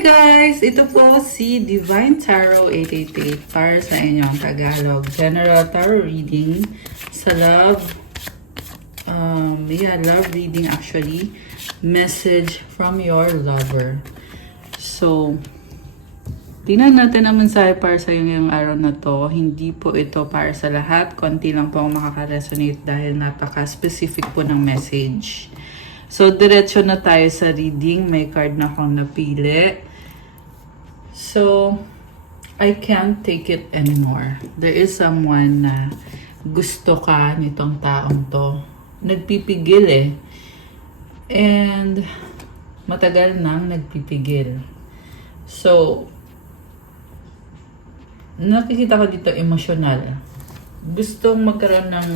Guys! Ito po si Divine Tarot 888 para sa inyong Tagalog General Tarot Reading sa love. Love reading actually. Message from your lover. So, tingnan natin ang mensahe para sa ngayong araw na to. Hindi po ito para sa lahat. Konti lang po ang makaka-resonate dahil napaka-specific po ng message. So, diretso na tayo sa reading. May card na akong napili. So, I can't take it anymore. There is someone na gusto ka nitong taong to. Nagpipigil eh. And, matagal nang nagpipigil. So, nakikita ko dito emotional. Gustong magkaroon ng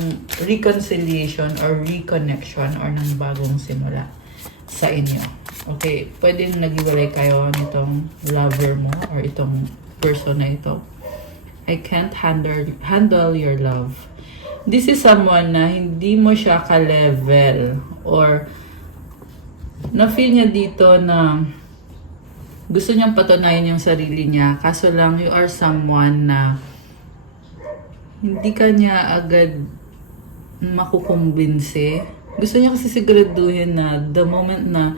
reconciliation or reconnection or ng bagong simula sa inyo. Okay, pwedeng naghiwalay kayo nitong lover mo or itong person na ito. I can't handle your love. This is someone na hindi mo siya ka-level or na-feel niya dito na gusto niyang patunayan yung sarili niya. Kaso lang, you are someone na hindi ka niya agad makukumbinse. Gusto niya kasi siguraduhin na the moment na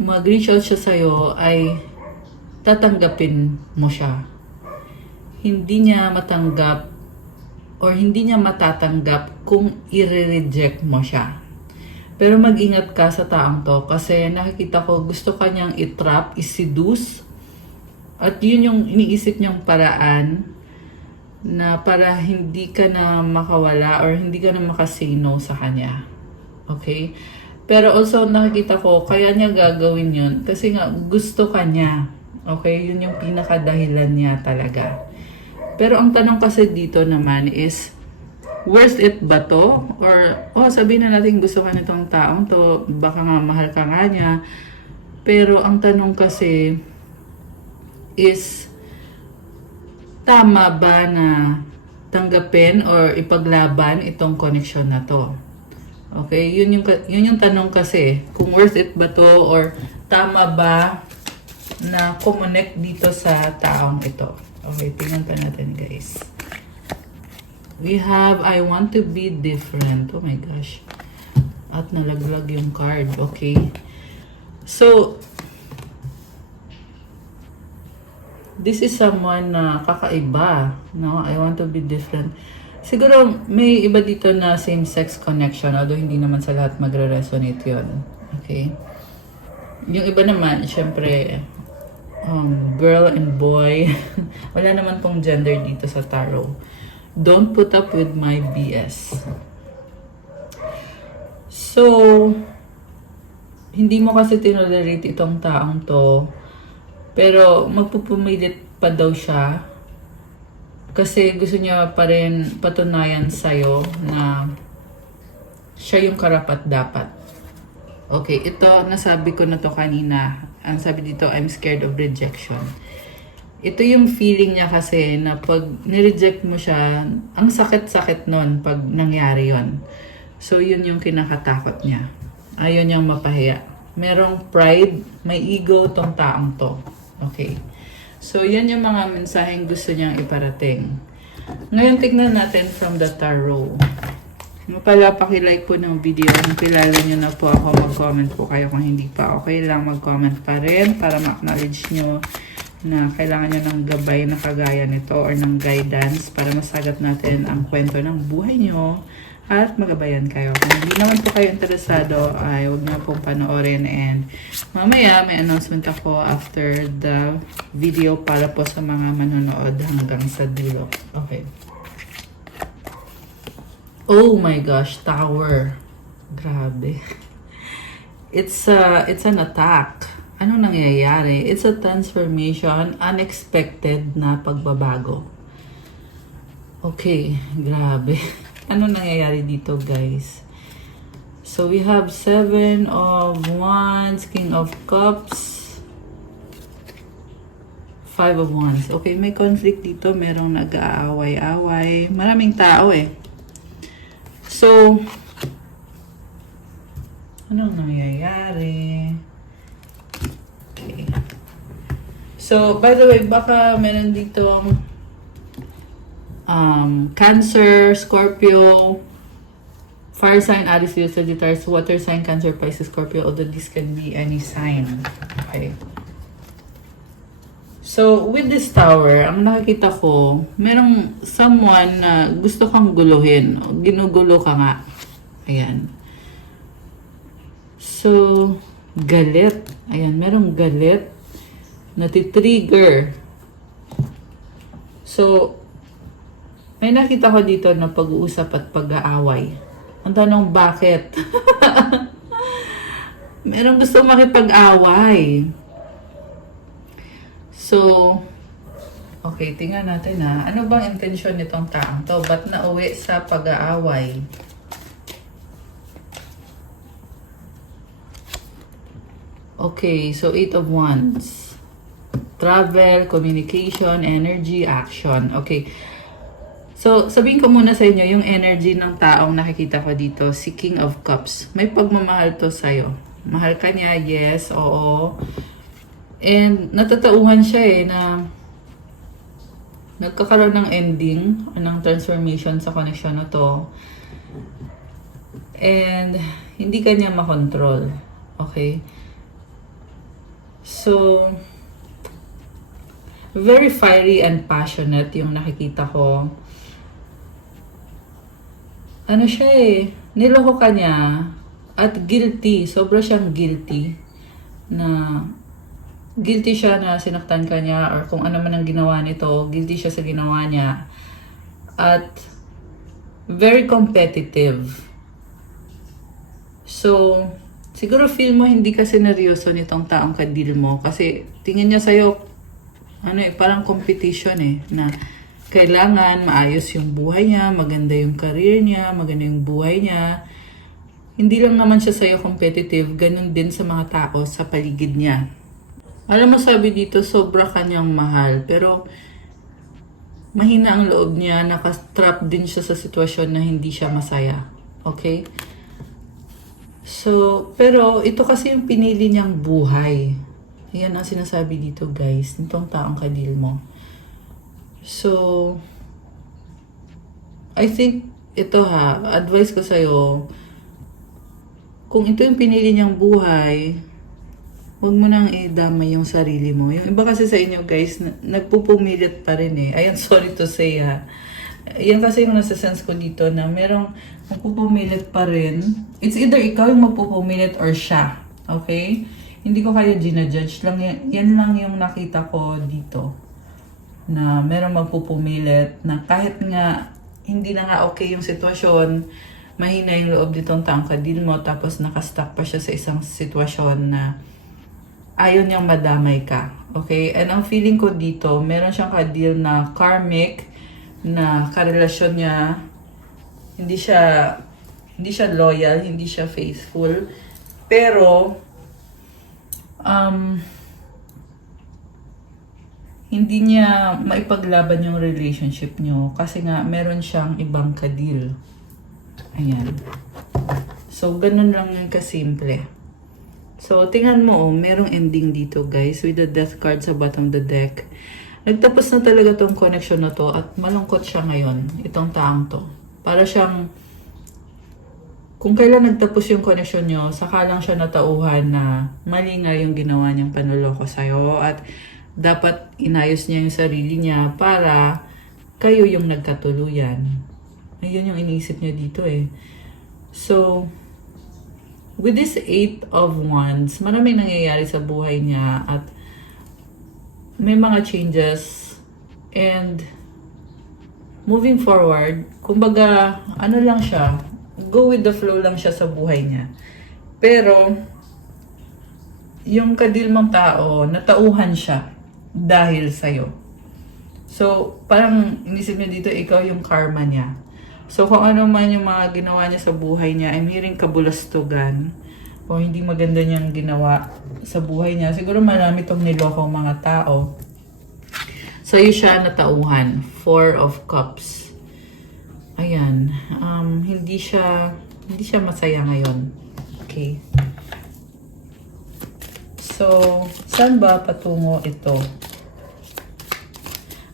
mag-reach out siya sa'yo ay tatanggapin mo siya. Hindi niya matanggap or hindi niya matatanggap kung i-reject mo siya. Pero mag-ingat ka sa taong to kasi nakikita ko gusto ka niyang i-trap, i-seduce at yun yung iniisip niyang paraan na para hindi ka na makawala or hindi ka na makasay no sa kanya. Okay? Pero also nakikita ko, kaya niya gagawin yun kasi nga gusto ka niya. Okay? Yun yung pinakadahilan niya talaga. Pero ang tanong kasi dito naman is, worth it ba to? Or, sabihin na natin gusto ka nitong taong to, baka nga mahal ka nga niya. Pero ang tanong kasi is, tama ba na tanggapin or ipaglaban itong connection na to? Okay, yun yung tanong kasi, kung worth it ba to or tama ba na connect dito sa taong ito. Okay, tingnan pa natin guys. We have, I want to be different. Oh my gosh. At nalaglag yung card. Okay. So, this is someone na kakaiba. No? I want to be different. Siguro may iba dito na same-sex connection. Although hindi naman sa lahat magre-resonate yun. Okay. Yung iba naman, syempre, girl and boy. Wala naman pong gender dito sa tarot. Don't put up with my BS. So, hindi mo kasi tinolerate itong taong to. Pero magpupumilit pa daw siya. Kasi gusto niya pa rin patunayan sa'yo na siya yung karapat dapat. Okay, ito nasabi ko na to kanina. Ang sabi dito, I'm scared of rejection. Ito yung feeling niya kasi na pag nireject mo siya, ang sakit-sakit nun pag nangyari yon. So, yun yung kinakatakot niya. Ayaw niyang mapahiya. Merong pride, may ego tong taong to. Okay. So, yan yung mga mensaheng gusto niyang iparating. Ngayon, tignan natin from the tarot. Pala, pakilike po ng video. Kung kilala niyo na po ako, mag-comment po kayo. Kung hindi pa, okay lang, mag-comment pa rin para ma-acknowledge niyo na kailangan nyo ng gabay na kagaya nito or ng guidance para masagat natin ang kwento ng buhay nyo at magabayan kayo. Kung hindi naman po kayo interesado, ay huwag nyo pong panoorin and mamaya may announcement ako after the video para po sa mga manonood hanggang sa dulo. Okay. Oh my gosh, tower. Grabe. It's an attack. Ano nangyayari? It's a transformation, unexpected na pagbabago. Okay, grabe. Ano nangyayari dito, guys? So, we have 7 of Wands, King of Cups, 5 of Wands. Okay, may conflict dito. Merong nag-aaway-away. Maraming tao eh. So, anong nangyayari? Okay. So, by the way, baka meron dito Cancer, Scorpio, Fire sign, Aries, Leo, Sagittarius, Water sign, Cancer, Pisces, Scorpio, although this can be any sign. Okay. So, with this tower, ang nakikita ko, merong someone na gusto kang guluhin. Ginugulo ka nga. Ayan. So, galit. Ayan, merong galit na titrigger. So, may nakita ko dito na pag-uusap at pag-aaway. Ang tanong, bakit? Merong gusto makipag-away. So, okay, tingnan natin ha. Ano bang intensyon nitong taong to? Ba't nauwi sa pag-aaway? Okay, so 8 of Wands. Travel, communication, energy, action. Okay. So, sabihin ko muna sa inyo, yung energy ng taong nakikita ko dito, si King of Cups. May pagmamahal to sa'yo. Mahal ka niya, yes, oo. And natatauhan siya na nagkakaroon ng ending, ng transformation sa connection na to. And hindi ka niya makontrol. Okay? So, very fiery and passionate yung nakikita ko. Ano siya niloko ka niya at guilty. Sobra siyang guilty. Na guilty siya na sinaktan ka niya or kung ano man ang ginawa nito, guilty siya sa ginawa niya. At very competitive. So, siguro feel mo hindi ka sineryoso nitong taong kadil mo kasi tingin niya sa'yo, parang competition na kailangan maayos yung buhay niya, maganda yung career niya, maganda yung buhay niya. Hindi lang naman siya sa'yo competitive, ganun din sa mga tao sa paligid niya. Alam mo, sabi dito, sobra kanyang mahal, pero mahina ang loob niya, nakastrap din siya sa sitwasyon na hindi siya masaya. Okay? So, pero ito kasi yung pinili niyang buhay. Yan ang sinasabi dito, guys, nitong taong kadil mo. So, I think, ito advice ko sa'yo, kung ito yung pinili niyang buhay, huwag mo nang idamay yung sarili mo. Yung iba kasi sa inyo, guys, nagpupumilit pa rin Ayan, sorry to say Yan kasi yung nasa-sense ko dito na merong magpupumilit pa rin. It's either ikaw yung magpupumilit or siya. Okay? Hindi ko kayo ginajudge lang. Yan lang yung nakita ko dito. Na merong magpupumilit na kahit nga hindi na nga okay yung sitwasyon, mahina yung loob ditong taong kadil mo, tapos nakastuck pa siya sa isang sitwasyon na ayaw niyang madamay ka. Okay? And ang feeling ko dito, meron siyang kadil na karmic, na karelasyon niya, hindi siya loyal, hindi siya faithful, pero hindi niya maipaglaban yung relationship niyo kasi nga meron siyang ibang kadil. Ayan. So, ganun lang yung kasimple. So, tingnan mo, merong ending dito, guys, with the death card sa bottom of the deck. Nagtapos na talaga tong connection na to at malungkot siya ngayon, itong taong to. Para siyang, kung kailan nagtapos yung connection nyo, saka lang siya natauhan na mali nga yung ginawa niyang panloloko sa'yo at dapat inayos niya yung sarili niya para kayo yung nagkatuluyan. Ayun yung iniisip niya dito So, with this 8 of Wands, maraming nangyayari sa buhay niya at may mga changes and moving forward, kumbaga, ano lang siya, go with the flow lang siya sa buhay niya. Pero, yung kadil mong tao, natauhan siya dahil sa'yo. So, parang inisip niya dito, ikaw yung karma niya. So, kung ano man yung mga ginawa niya sa buhay niya, I'm hearing kabulastugan, o hindi maganda niyang ginawa sa buhay niya, siguro marami tong niloko mga tao. So, yun siya natauhan. 4 of Cups. Ayan. Hindi siya masaya ngayon. Okay. So, saan ba patungo ito?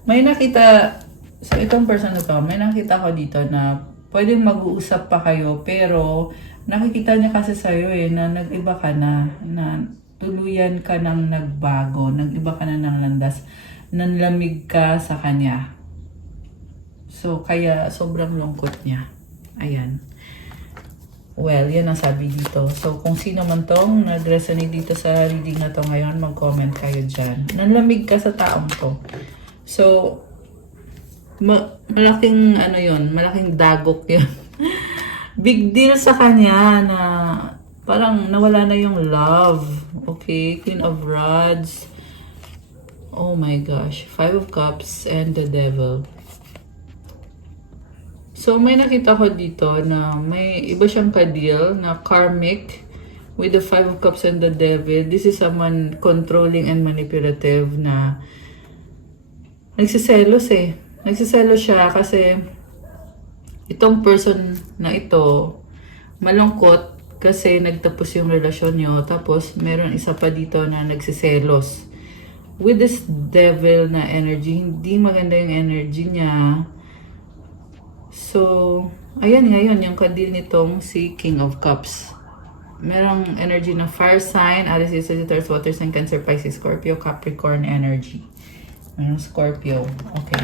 May nakita, so itong person na to, may nakita ko dito na pwedeng mag-uusap pa kayo, pero nakikita niya kasi sa'yo na nag-iba ka na tuluyan ka ng nagbago, nag-iba ka na ng landas, nanlamig ka sa kanya. So, kaya sobrang lungkot niya. Ayan. Well, yan ang sabi dito. So, kung sino man tong nag-resonate dito sa reading na to ngayon, mag-comment kayo dyan. Nanlamig ka sa taong to. So, malaking ano yun, malaking dagok yun. Big deal sa kanya na parang nawala na yung love. Okay, Queen of Rods. Oh my gosh, Five of Cups and the Devil. So, may nakita ko dito na may iba siyang ka-deal na karmic with the Five of Cups and the Devil. This is someone controlling and manipulative na nagsiselos Nagsiselos siya kasi itong person na ito malungkot kasi nagtapos yung relasyon nyo. Tapos, meron isa pa dito na nagsiselos. With this devil na energy, hindi maganda yung energy niya. So, ayan ngayon, yung kadil nitong si King of Cups. Merong energy na fire sign, Aries, Sagittarius, water sign, Cancer, Pisces, Scorpio, Capricorn energy. Merong Scorpio. Okay.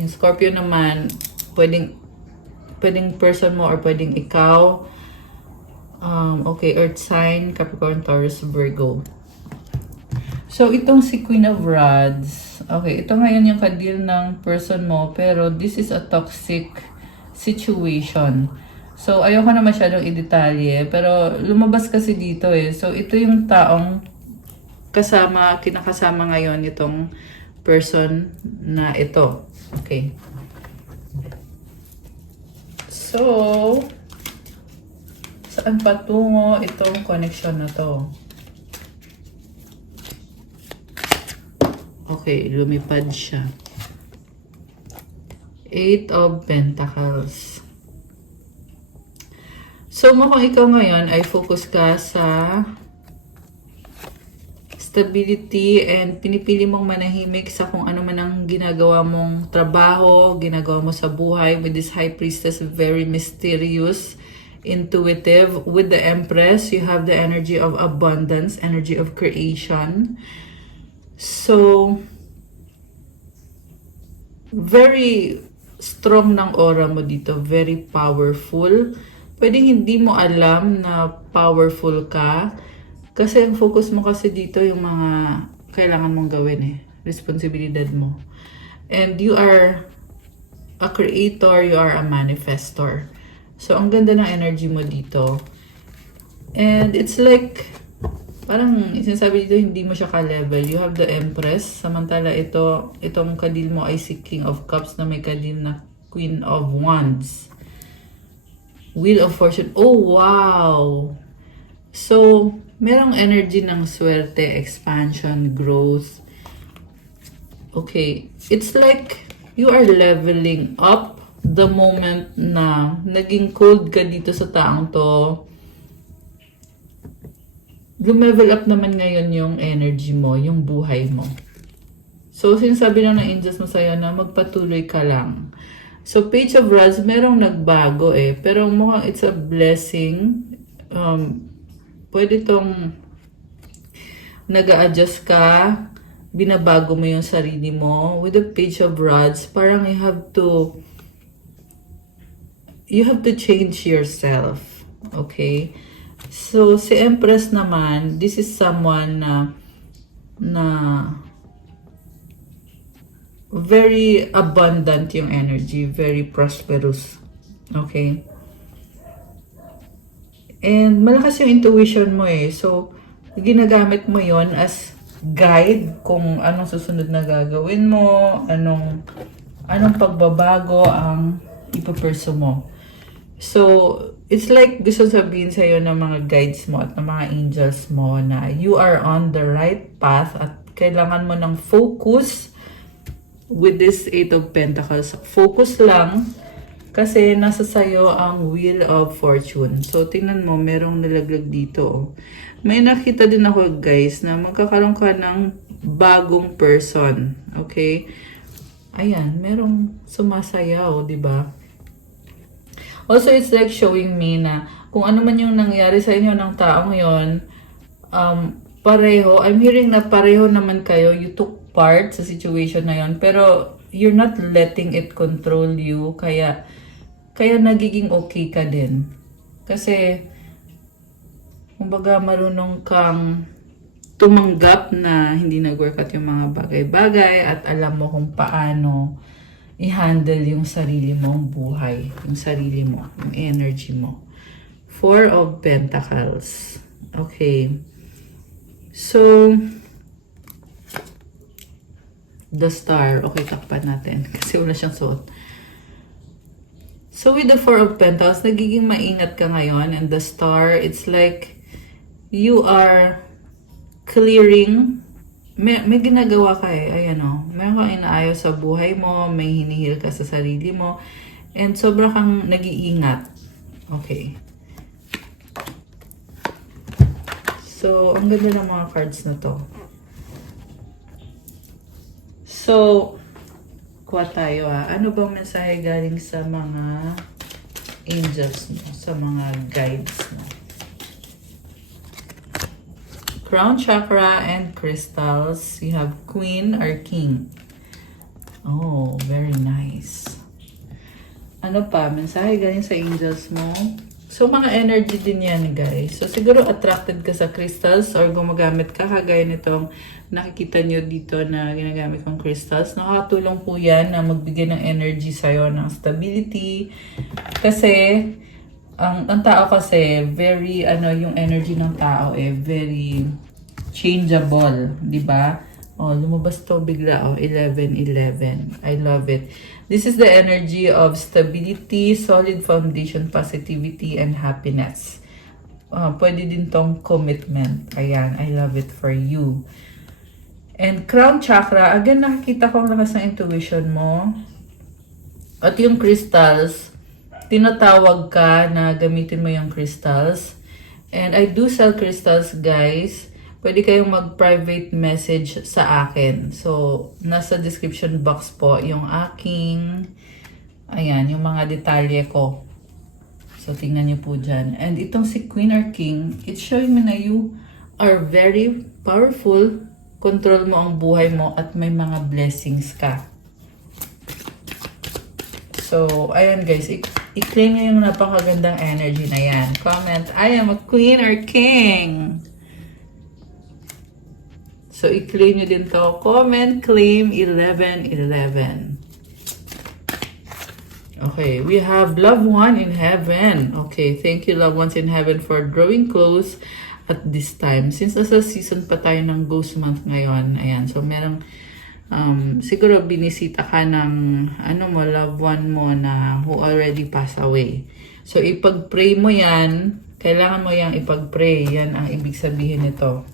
Yung Scorpio naman, pwedeng person mo or pwedeng ikaw. Okay, Earth sign, Capricorn, Taurus, Virgo. So, itong si Queen of Rods, okay, ito ngayon yung kadil ng person mo, pero this is a toxic situation. So, ayoko na masyadong i-detalye, pero lumabas kasi dito So, ito yung taong kinakasama ngayon itong person na ito. Okay. So, saan patungo itong connection na to? Okay, lumipad siya. Eight of Pentacles. So, mukhang ikaw ngayon ay focus ka sa stability and pinipili mong manahimik sa kung ano man ang ginagawa mong trabaho, ginagawa mo sa buhay. With this High Priestess, very mysterious, intuitive. With the Empress, you have the energy of abundance, energy of creation. So, very strong ng aura mo dito. Very powerful. Pwedeng hindi mo alam na powerful ka. Kasi ang focus mo kasi dito yung mga kailangan mong gawin responsibilidad mo. And you are a creator, you are a manifestor. So, ang ganda ng energy mo dito. And it's like, parang sinasabi dito, hindi mo siya ka-level. You have the Empress. Samantala itong kadil mo ay si King of Cups na may kadil na Queen of Wands. Wheel of Fortune. Oh, wow! So, merong energy ng swerte, expansion, growth. Okay. It's like you are leveling up the moment na naging cold ka dito sa taong to. Lumevel up naman ngayon yung energy mo, yung buhay mo. So, sinasabi lang ng angels mo sa'yo na magpatuloy ka lang. So, Page of Rods, merong nagbago pero mukhang it's a blessing. Pwede tong nag-a-adjust ka, binabago mo yung sarili mo. With the Page of Rods, parang you have to change yourself. Okay? So, si Empress naman, this is someone na very abundant yung energy, very prosperous. Okay? And malakas yung intuition mo So, ginagamit mo yon as guide kung anong susunod na gagawin mo, anong pagbabago ang ipaperso mo. So, it's like gusto sabihin sa'yo ng mga guides mo at ng mga angels mo na you are on the right path at kailangan mo ng focus with this Eight of Pentacles. Focus lang kasi nasa sayo ang Wheel of Fortune. So, tingnan mo, merong nalaglag dito. May nakita din ako, guys, na magkakaroon ka ng bagong person. Okay? Ayan, merong sumasayaw, di ba? Also, it's like showing me na kung ano man yung nangyari sa inyo ng taong yon, pareho, I'm hearing na pareho naman kayo, you took part sa situation na yon, pero you're not letting it control you, kaya nagiging okay ka din. Kasi, kumbaga marunong kang tumanggap na hindi nag-workout yung mga bagay-bagay at alam mo kung paano i-handle yung sarili mong buhay, yung sarili mo, yung energy mo. Four of Pentacles. Okay. So, the Star. Okay, takpan natin kasi wala siyang suot. So, with the Four of Pentacles, nagiging maingat ka ngayon, and the Star, it's like you are clearing. May ginagawa ka eh. Ayan o. Meron kang inaayos sa buhay mo. May hinihil ka sa sarili mo. And sobra kang nag-iingat. Okay. So, ang ganda ng mga cards na to. So, kuha tayo Ano bang mensahe galing sa mga angels mo? Sa mga guides mo? Crown chakra and crystals. You have Queen or King. Oh, very nice. Ano pa? Mensahe galing sa angels mo. So, mga energy din yan, guys. So, siguro attracted ka sa crystals or gumagamit ka kagaya nitong nakikita nyo dito na ginagamit kong crystals. Nakakatulong po yan na magbigay ng energy sa'yo, ng stability. Kasi, ang tao kasi, very, yung energy ng tao very changeable, di ba? Oh, lumabas to bigla, 11-11. I love it. This is the energy of stability, solid foundation, positivity, and happiness. Pwede din tong commitment. Ayan, I love it for you. And crown chakra, again, nakikita ko ang lakas ng intuition mo. At yung crystals, tinatawag ka na gamitin mo yung crystals. And I do sell crystals, guys. Pwede kayong mag-private message sa akin. So, nasa description box po yung aking, ayan, yung mga detalye ko. So, tingnan nyo po dyan. And itong si Queen or King, it's showing me na you are very powerful. Control mo ang buhay mo at may mga blessings ka. So, ayan guys, i-claim nyo yung napakagandang energy na yan. Comment, I am a Queen or King. So, i-claim nyo din to. Comment, claim, 11-11. Okay, we have loved one in heaven. Okay, thank you loved ones in heaven for drawing close at this time. Since nasa season pa tayo ng Ghost Month ngayon, ayan, so merong siguro binisita ka ng loved one mo na who already passed away. So, ipag-pray mo yan. Kailangan mo yang ipag-pray. Yan ang ibig sabihin nito.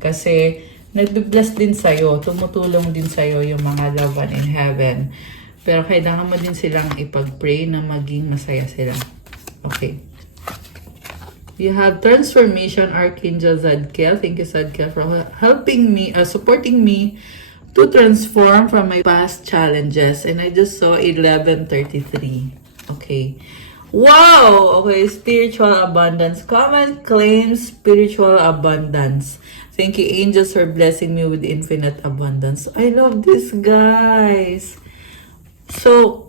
Kasi, nagbe-bless din sa'yo. Tumutulong din sa'yo yung mga loved one in heaven. Pero kailangan mo din silang ipag-pray na maging masaya sila. Okay. You have Transformation Archangel Zadkiel. Thank you, Zadkiel, for helping me, supporting me to transform from my past challenges. And I just saw 11:33. Okay. Wow! Okay, spiritual abundance. Comment, claim spiritual abundance. Thank you, angels, for blessing me with infinite abundance. I love this, guys. So,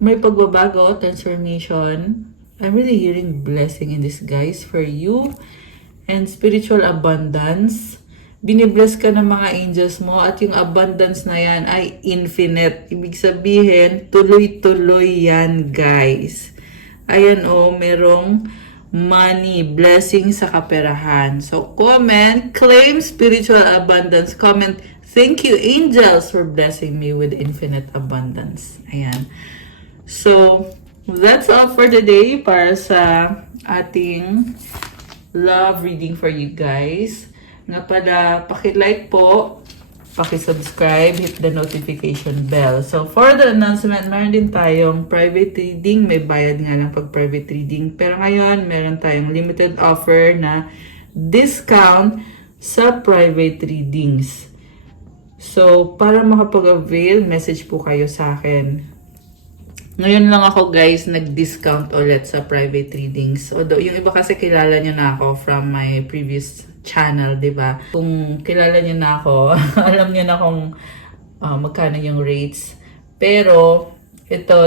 may pagbabago, transformation. I'm really hearing blessing in this, guys, for you. And spiritual abundance. Binibless ka ng mga angels mo at yung abundance na yan ay infinite. Ibig sabihin, tuloy-tuloy yan, guys. Ayan merong money, blessing sa kaperahan. So, comment, claim spiritual abundance. Comment, thank you, angels, for blessing me with infinite abundance. Ayan. So, that's all for today para sa ating love reading for you guys. Nga pala, paki-like po, paki-subscribe, hit the notification bell. So, for the announcement, meron din tayong private reading. May bayad nga lang pag private reading. Pero ngayon, meron tayong limited offer na discount sa private readings. So, para makapag-avail, message po kayo sa akin. Ngayon lang ako guys, nag-discount ulit sa private readings. Although, yung iba kasi kilala nyo na ako from my previous channel, di ba? Kung kilala nyo na ako, alam nyo na kung magkano yung rates. Pero,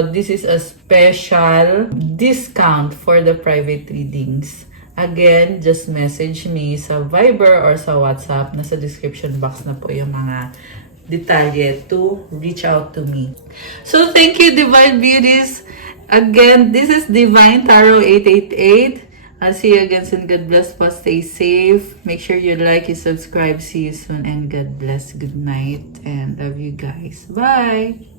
this is a special discount for the private readings. Again, just message me sa Viber or sa WhatsApp. Nasa description box na po yung mga detalye to reach out to me. So, thank you, Divine Beauties. Again, this is Divine Tarot 888. I'll see you again soon. God bless po. Stay safe. Make sure you like, you subscribe. See you soon and God bless. Good night and love you guys. Bye!